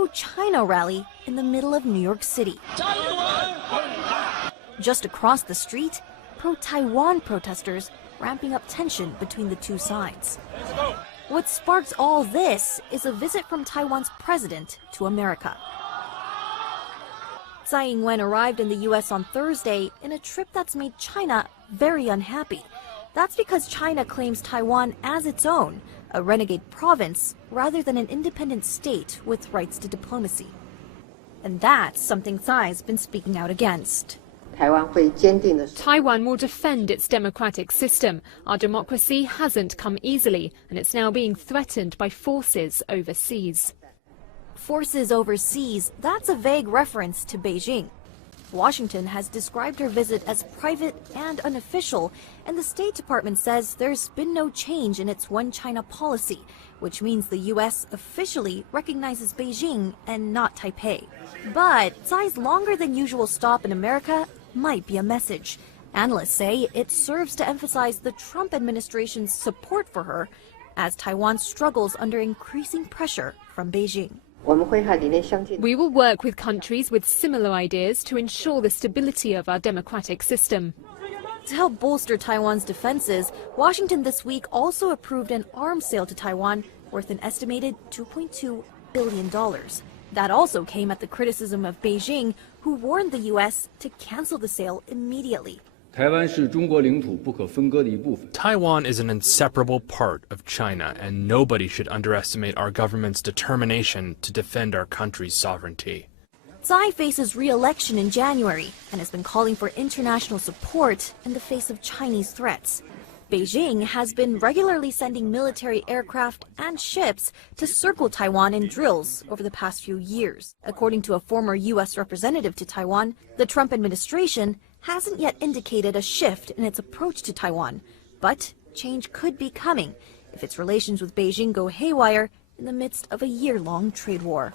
pro-China rally in the middle of New York City. Just across the street, pro-Taiwan protesters ramping up tension between the two sides. What sparks all this is a visit from Taiwan's president to America. Tsai Ing-wen arrived in the U.S. on Thursday in a trip that's made China very unhappy. That's because China claims Taiwan as its own, a renegade province, rather than an independent state with rights to diplomacy. And that's something Tsai's been speaking out against. Taiwan will defend its democratic system. Our democracy hasn't come easily, and it's now being threatened by forces overseas. Forces overseas, that's a vague reference to Beijing. Washington has described her visit as private and unofficial, and the State Department says there's been no change in its One China policy, which means the U.S. officially recognizes Beijing and not Taipei. But Tsai's longer than usual stop in America might be a message. Analysts say it serves to emphasize the Trump administration's support for her as Taiwan struggles under increasing pressure from Beijing. We will work with countries with similar ideas to ensure the stability of our democratic system. To help bolster Taiwan's defenses, Washington this week also approved an arms sale to Taiwan worth an estimated $2.2 billion. That also came at the criticism of Beijing, who warned the U.S. to cancel the sale immediately. Taiwan is an inseparable part of China, and nobody should underestimate our government's determination to defend our country's sovereignty. Tsai faces re-election in January and has been calling for international support in the face of Chinese threats. Beijing has been regularly sending military aircraft and ships to circle Taiwan in drills over the past few years. According to a former U.S. representative to Taiwan, the Trump administration hasn't yet indicated a shift in its approach to Taiwan, but change could be coming if its relations with Beijing go haywire in the midst of a year-long trade war.